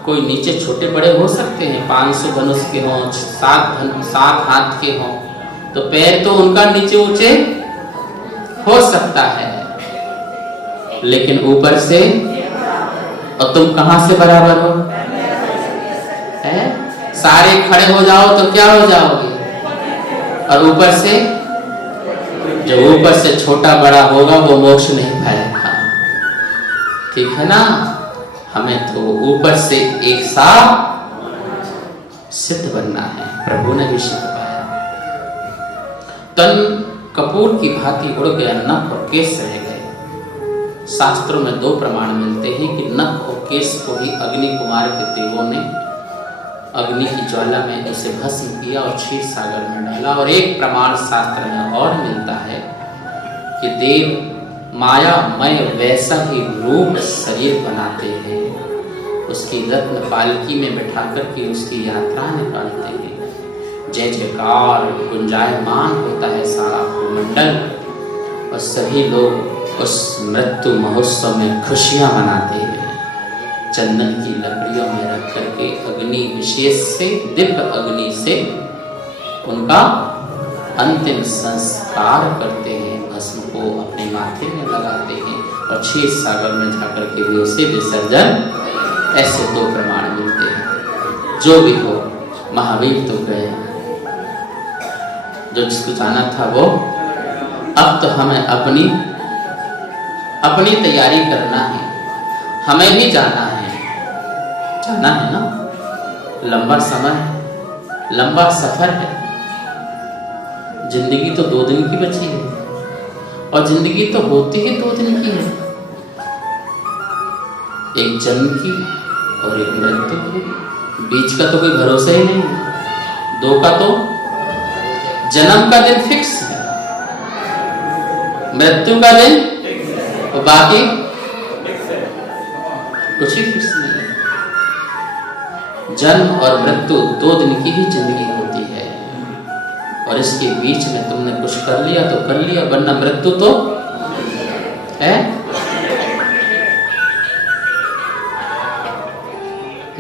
कोई नीचे छोटे बड़े हो सकते हैं, 500 धनुष के हों, 7 हाथ के हों, तो पैर तो उनका नीचे ऊंचे हो सकता है, लेकिन ऊपर से। और तुम कहां से बराबर हो? है? सारे खड़े हो जाओ तो क्या हो जाओगे? और ऊपर से, जो ऊपर से छोटा बड़ा होगा वो मोक्ष नहीं पाएगा। ठीक है ना? हमें तो ऊपर से एक साथ सिद्ध बनना है। प्रभु ने भी सिद्ध पाया। तन कपूर की भांति उड़ गया, नख और केस रह गए। शास्त्रों में 2 प्रमाण मिलते हैं कि नख और केस को ही अग्नि कुमार के देवों ने अग्नि की ज्वाला में उसे भस्म किया और क्षीर सागर में डाला। और एक प्रमाण शास्त्र में और मिलता है कि देव मायामय वैसा ही रूप शरीर बनाते हैं, उसकी रत्न पालकी में बैठा करके उसकी यात्रा निकालते हैं। जय जयकार गुंजायमान होता है सारा भूमंडल, और सभी लोग उस मृत्यु महोत्सव में खुशियां मनाते हैं। चंदन की लकड़ियों में रख करके अग्नि विशेष से, दिव्य अग्नि से उनका अंतिम संस्कार करते हैं, भस्म को अपने माथे में लगाते हैं और क्षीर सागर में जाकर के भी उसे विसर्जन। ऐसे 2 प्रमाण मिलते हैं। जो भी हो, महावीर तो गए, जो जिसको जाना था वो। अब तो हमें अपनी तैयारी करना है। हमें भी जाना है ना। लंबा समय है, लंबा सफर है। जिंदगी तो 2 दिन की बची है, और जिंदगी तो होती ही 2 दिन की है। एक जन्म की और एक मृत्यु की, बीच का तो कोई भरोसा ही नहीं। 2 का तो जन्म का दिन फिक्स है, मृत्यु का दिन, और बाकी कुछ ही फिक्स नहीं है। जन्म और मृत्यु 2 दिन की ही जिंदगी होती है, और इसके बीच में तुमने कुछ कर लिया तो कर लिया, वरना मृत्यु तो है।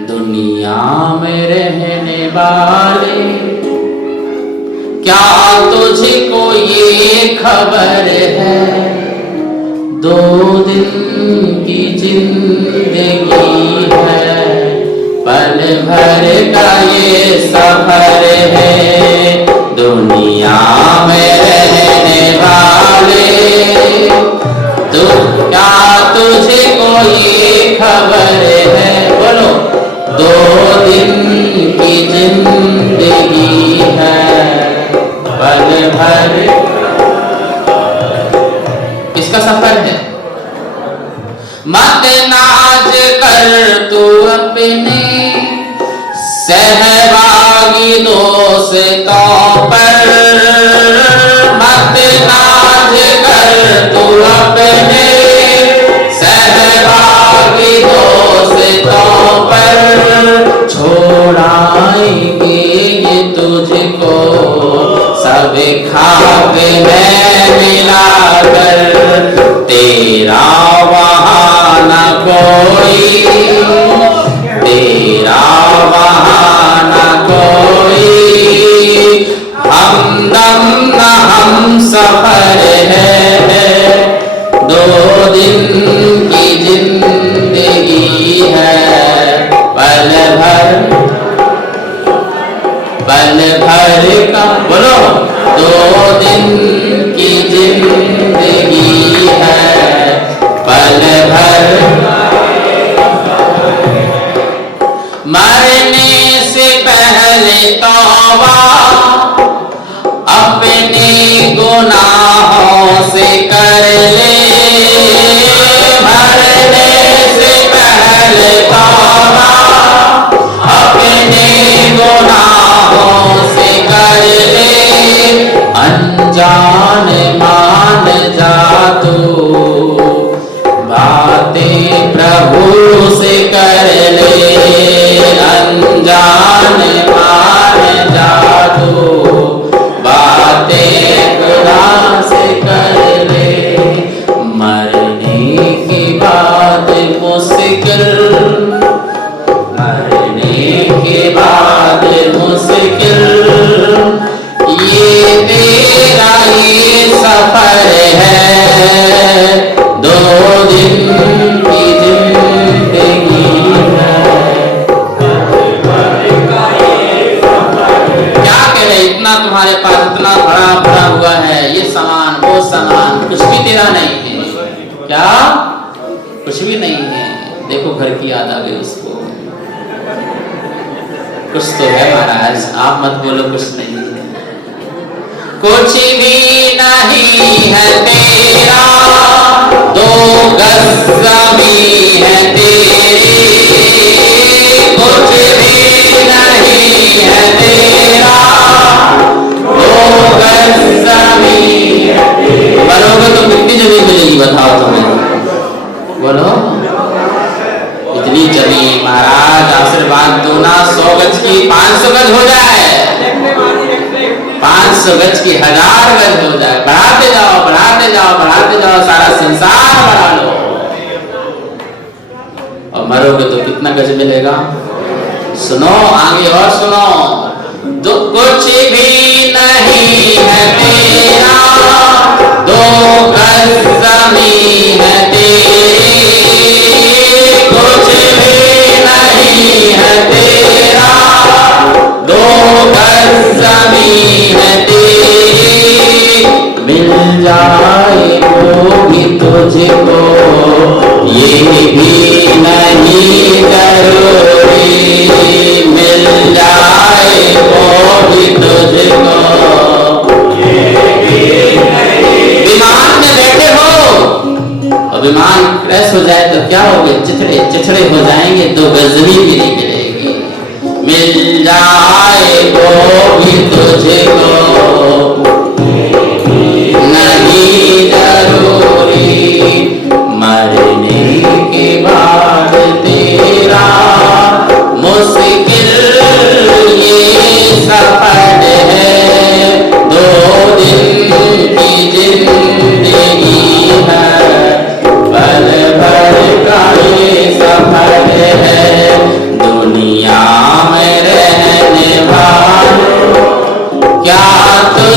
दुनिया में रहने वाले, क्या तुझको ये खबर है, 2 दिन की जिंदगी है, पल भर का ये सफर है। दुनिया में रहने वाले, तो का सफर है। मत नाज कर तू अपने सहभागी दोस्तों पर, मत नाज कर तू अपने सहभागी दोस्तों पर, छोड़ाएंगे ये तुझको सब खाक में मिलाकर, तेरा वहाँ न कोई, तेरा वहाँ न कोई, हमदम न हम सफर है, 2 दिन की जिंदगी है, पल भर का, बोलो 2 दिन की जिंदगी है, पल भर, मरने से पहले तौबा अपने गुनाहों से कर ले, मरने से पहले तौबा अपने गुनाहों से कर ले, अनजान मान जा तू बातें प्रभु से कर ले, अनजान मान जा तू बातें खुदा से कर ले, मरने के बाद मुश्किल, मरने के बाद मुश्किल, ये तेरा ये सफर है, 2 दिन की जिंदगी है। क्या कह रहे, इतना तुम्हारे पास इतना भरा भरा हुआ है, ये सामान वो सामान, कुछ भी तेरा नहीं है। क्या? कुछ भी नहीं है। देखो घर की याद आ गई उसको। कुछ तो है महाराज, आप मत बोलो कुछ नहीं है। कुछ भी नहीं है तेरा, 2 गज ज़मीं है तेरी, कुछ भी नहीं है तेरा, 2 गज ज़मीं है तेरी। बरोगे तो कितनी जमीन मिलेगी बताओ तुम्हें, बोलो। इतनी जमीन महाराज, आशीर्वाद दो ना, 100 गज की 500 गज हो जाए, 500 गज की 1000 गज हो जाए, बढ़ाते जाओ बढ़ाते जाओ बढ़ाते जाओ, सारा संसार बढ़ा लो। और मरोगे तो कितना गज मिलेगा? सुनो आगे और सुनो, तो कुछ भी नहीं है तेरा, 2 गज ज़मीं है तेरी, कुछ भी नहीं है तेरा, 2 गज ज़मीं है तेरी, मिल जाए वो भी तुझको, ये भी नहीं जरूरी, मिल जाए वो भी तुझको, ये भी नहीं। विमान में बैठे हो और विमान क्रैश हो जाए तो क्या होगे? चिथड़े चिथड़े हो जाएंगे, 2 गज ज़मीन भी नहीं मिलेगी। मिल जाए वो भी तुझको, नहीं जरूरी, मरने के बाद तेरा मुश्किल ये सफर है, 2 दिन की जिंदगी है, पल भर का ये सफर है, दुनिया में रहने वालों क्या तुझ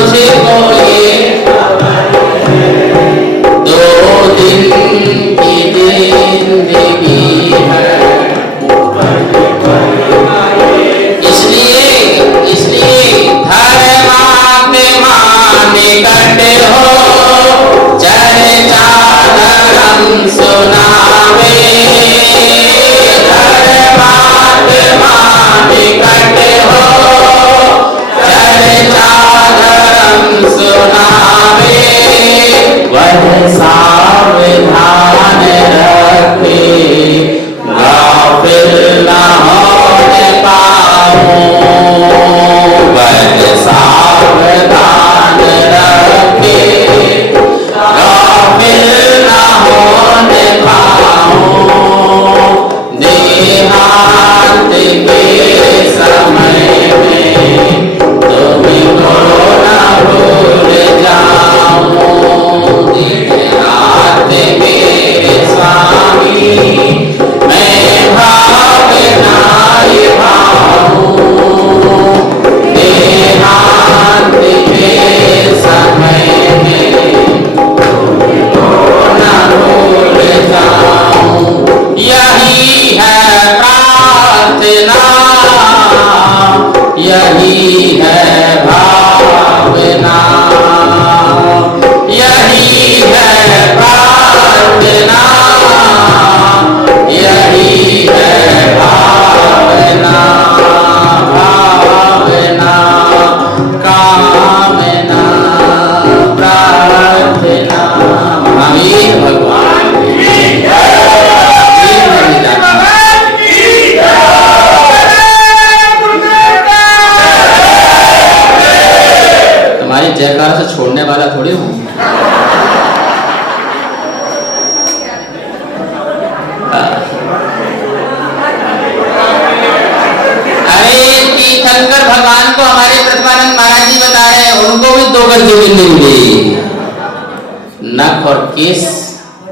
नख और केस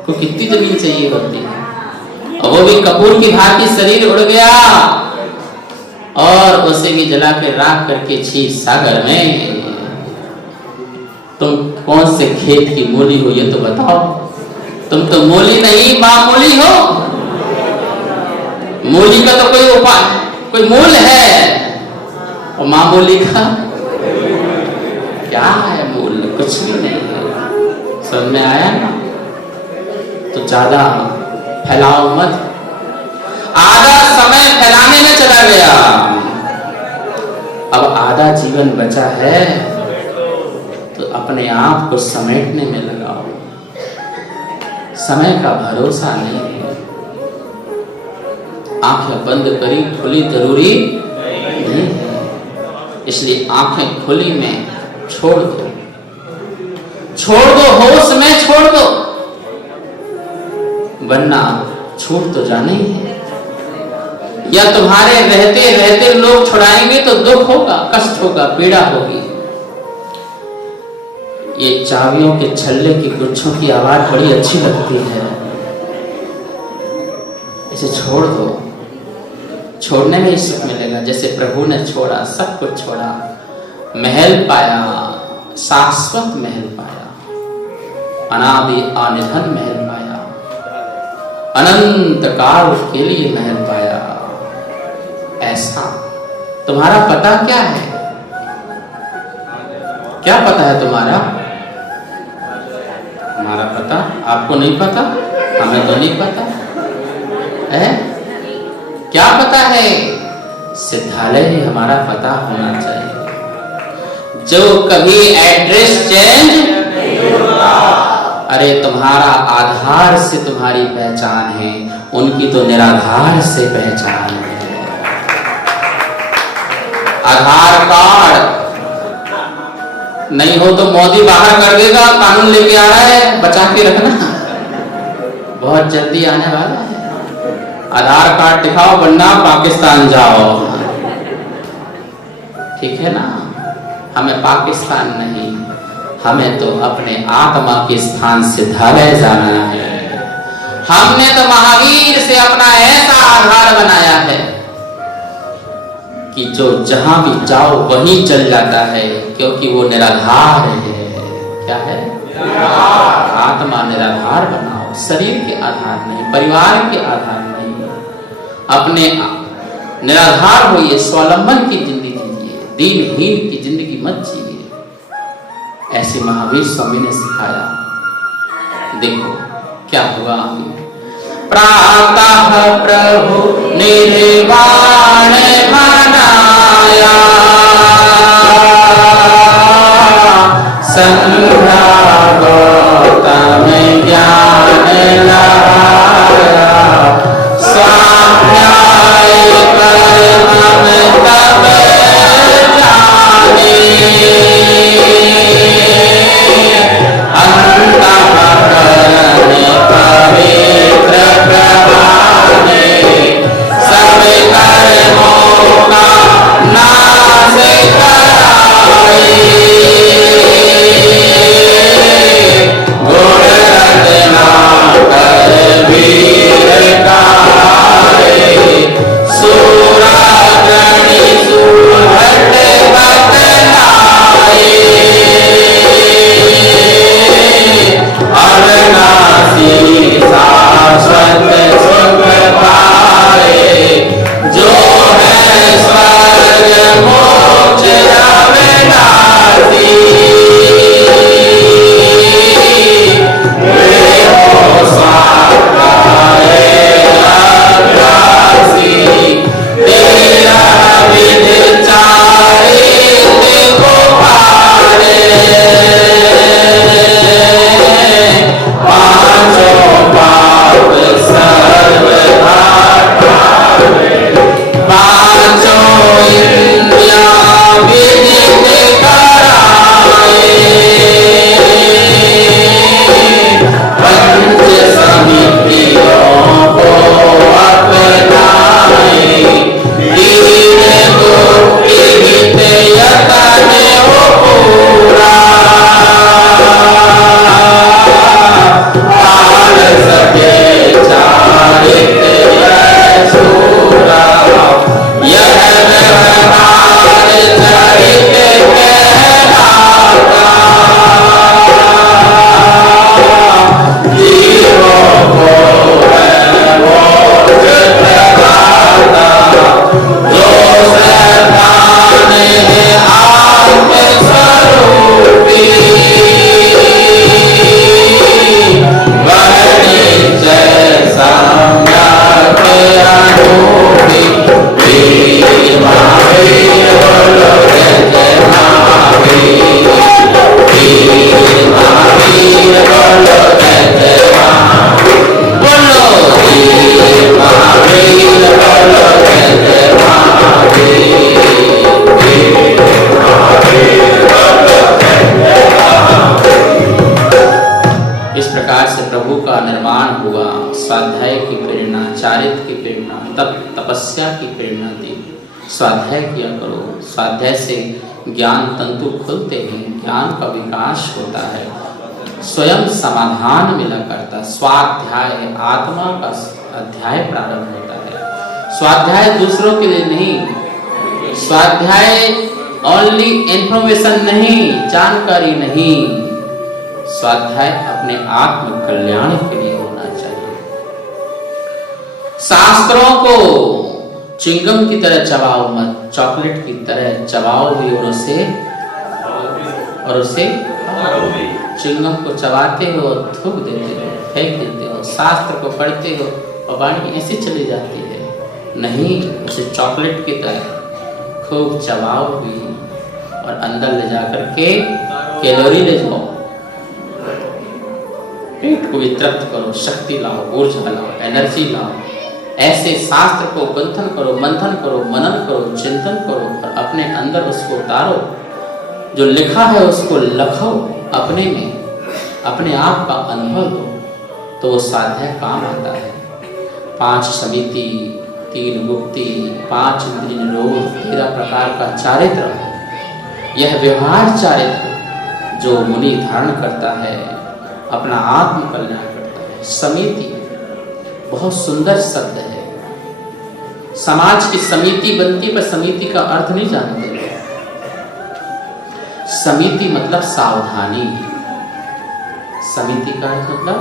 को कितनी जमीन चाहिए होती है, और वो भी कपूर की भांति शरीर उड़ गया और उसे भी जला के राख करके क्षीर सागर में। तुम कौन से खेत की मूली हो ये तो बताओ। तुम तो मूली नहीं मामूली हो। मूली का तो कोई उपाय, कोई मूल है, और मामूली का क्या है मूल? कुछ भी नहीं है। समझ में आया ना? तो ज्यादा फैलाओ मत। आधा समय फैलाने में चला गया, अब आधा जीवन बचा है, तो अपने आप को समेटने में लगाओ। समय का भरोसा नहीं है। आंखें बंद करी खुली जरूरी नहीं है, इसलिए आंखें खुली में छोड़ दो, छोड़ दो, होश में छोड़ दो, वरना छूट तो जाने ही है। या तुम्हारे रहते रहते लोग छुड़ाएंगे तो दुख होगा, कष्ट होगा, पीड़ा होगी। ये चाबियों के छल्ले की गुच्छों की आवाज बड़ी अच्छी लगती है, इसे छोड़ दो। छोड़ने में ही सुख मिलेगा। जैसे प्रभु ने छोड़ा, सब कुछ छोड़ा, महल पाया, शाश्वत महल पाया, अनादि अनिधन महल पाया, अनंत काल के लिए महल पाया। ऐसा तुम्हारा पता क्या है? क्या पता है तुम्हारा? हमारा पता आपको नहीं पता, हमें तो नहीं पता है। क्या पता है? सिद्धालय ही हमारा पता होना चाहिए, जो कभी एड्रेस चेंज नहीं होता। अरे तुम्हारा आधार से तुम्हारी पहचान है, उनकी तो निराधार से पहचान है। आधार कार्ड नहीं हो तो मोदी बाहर कर देगा, कानून लेके आ रहा है, बचा के रखना, बहुत जल्दी आने वाला है। आधार कार्ड दिखाओ वरना पाकिस्तान जाओ। ठीक है ना? हमें पाकिस्तान नहीं, हमें तो अपने आत्मा के स्थान सिद्धालय जाना है। हमने तो महावीर से अपना ऐसा आधार बनाया है कि जो जहां भी जाओ वहीं चल जाता है, क्योंकि वो निराधार है। क्या है? आत्मा निराधार बनाओ, शरीर के आधार नहीं, परिवार के आधार नहीं, अपने निराधार होइए, स्वावलंबन की जिंदगी जिए, दीनहीन की जिंदगी मत जिए। ऐसे महावीर स्वामी ने सिखाया। देखो क्या हुआ। प्रातः प्रभु निर्वाण मनाया, संध्या गौतम ज्ञान लहाया, स्वाध्याय कर हम तब जाने, अंतःकरण पवित्र प्रभाने, सब कर्मों का नाश कराए। इस प्रकार से प्रभु का निर्माण हुआ। स्वाध्याय की प्रेरणा, चारित्र की प्रेरणा, तप तपस्या की प्रेरणा दी। स्वाध्याय किया करो, स्वाध्याय से ज्ञान तंतु खुलते हैं, ज्ञान का विकास होता है, स्वयं समाधान मिला करता। स्वाध्याय आत्मा का अध्याय प्रारंभ होता है। स्वाध्याय दूसरों के लिए नहीं, स्वाध्याय ओनली इंफॉर्मेशन नहीं, जानकारी नहीं, स्वाध्याय अपने आत्म कल्याण के लिए होना चाहिए। शास्त्रों को चिंगम की तरह चबाओ मत, चॉकलेट की तरह चबाओ भी और उसे चिंगम को चबाते हो, थूक देते हो, फेंक देते हो। शास्त्र को पढ़ते हो और वाणी ऐसे चली जाती है। नहीं, उसे चॉकलेट की तरह खूब चबाओ भी और अंदर ले जाकर के कैलोरी ले जाओ, पेट को भी तृप्त करो, शक्ति लाओ, ऊर्जा लाओ, एनर्जी लाओ। ऐसे शास्त्र को गुंथन करो, मंथन करो, मनन करो, चिंतन करो और अपने अंदर उसको उतारो। जो लिखा है उसको लखो अपने में, अपने आप का अनुभव दो, तो वो स्वाध्याय काम आता है। 5 समिति, 3 गुप्ति, 5 इंद्रिय निरोध, 13 प्रकार का चारित्र है। यह व्यवहार चारित्र जो मुनि धारण करता है, अपना आत्म कल्याण करता है। समिति बहुत सुंदर शब्द है। समाज की समिति बनती, पर समिति का अर्थ नहीं जानते। समिति मतलब सावधानी। समिति का अर्थ मतलब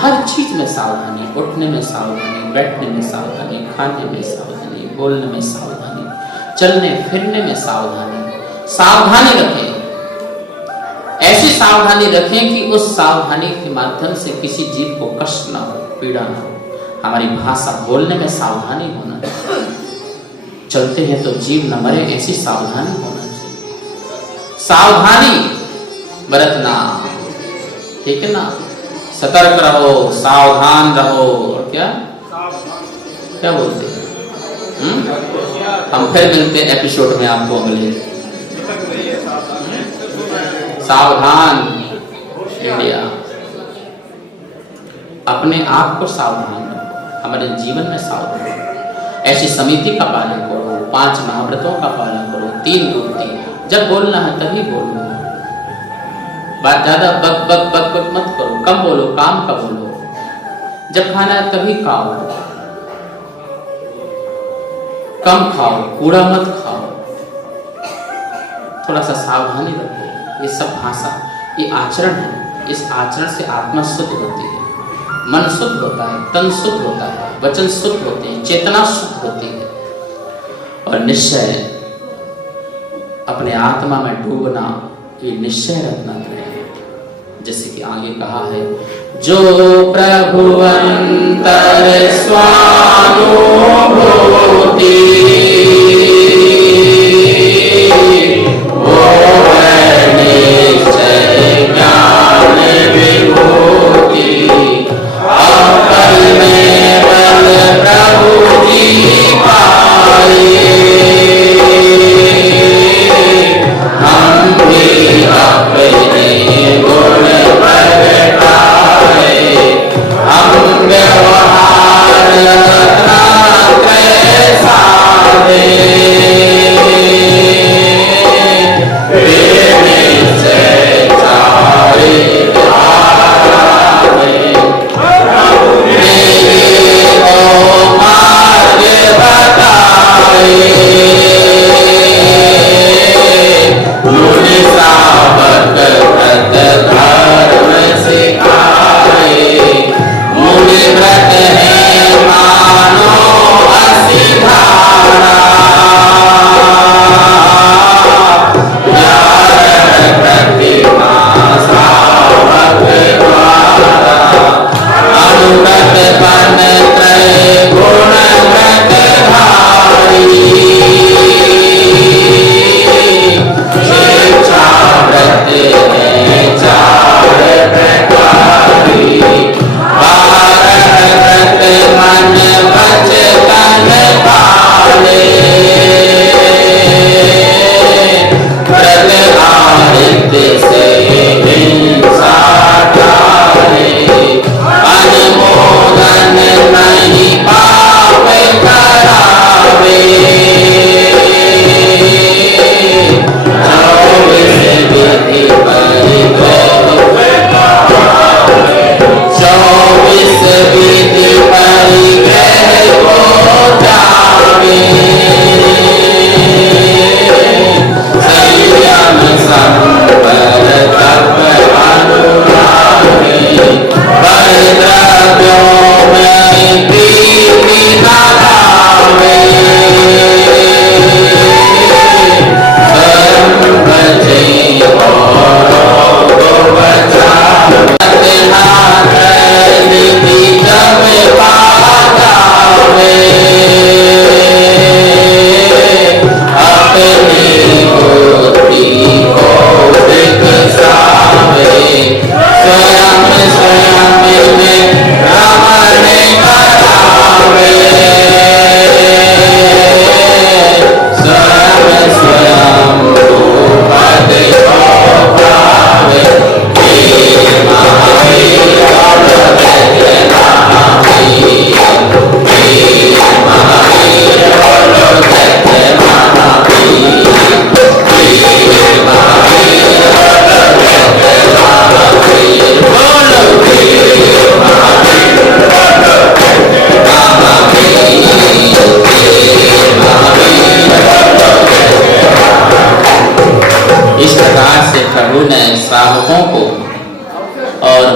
हर चीज में सावधानी, उठने में सावधानी, बैठने में सावधानी, खाने में सावधानी, बोलने में सावधानी, चलने फिरने में सावधानी। सावधानी रखें, ऐसी सावधानी रखें कि उस सावधानी के माध्यम से किसी जीव को कष्ट ना हो, पीड़ा ना हो। हमारी भाषा बोलने में सावधानी होना चाहिए, चलते हैं तो जीव न मरे, ऐसी सावधानी होना चाहिए। सावधानी बरतना, ठीक है ना। सतर्क रहो, सावधान रहो। और क्या क्या बोलते हैं? हम फिर मिलते हैं एपिसोड में आपको अगले। सावधान इंडिया, अपने आप को सावधान रखो, हमारे जीवन में सावधान रखो। ऐसी समिति का पालन करो, 5 महाव्रतों का पालन करो, 3 गुप्ति। जब बोलना है तभी बोलो, बात ज्यादा बक बक बक बक मत करो, कम बोलो, काम का बोलो। जब खाना है तभी खाओ, कम खाओ, कूड़ा मत खाओ, थोड़ा सा सावधानी रखो। ये सब भाषा, ये आचरण है। इस आचरण से आत्मा शुद्ध होती है, मन शुद्ध होता है, तन शुद्ध होता है, वचन शुद्ध होते हैं, चेतना शुद्ध होती है। और निश्चय अपने आत्मा में डूबना, ये निश्चय रखना चाहिए। जैसे कि आगे कहा है, जो प्रभु अंतर स्वानुभूति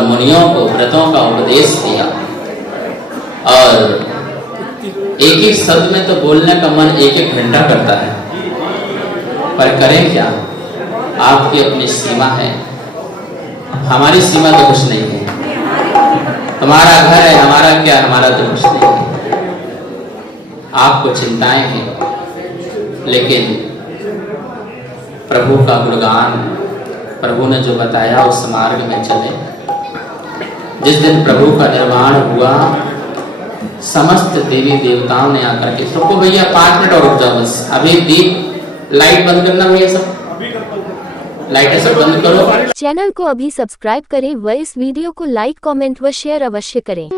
और मुनियों को व्रतों का उपदेश दिया। और एक एक शब्द में तो बोलने का मन एक एक घंटा करता है, पर करें क्या, आपकी अपनी सीमा है, हमारी सीमा तो कुछ नहीं है। तुम्हारा घर है, हमारा क्या, हमारा तो कुछ नहीं है। आपको चिंताएं हैं, लेकिन प्रभु का गुणगान, प्रभु ने जो बताया उस मार्ग में चले। जिस दिन प्रभु का निर्वाण हुआ, समस्त देवी देवताओं ने आकर के, सबको भैया 5 मिनट और रुक जाओ बस, अभी दीप लाइट बंद करना भैया, सब लाइटें सब बंद करो। चैनल को अभी सब्सक्राइब करें व इस वीडियो को लाइक कमेंट व शेयर अवश्य करें।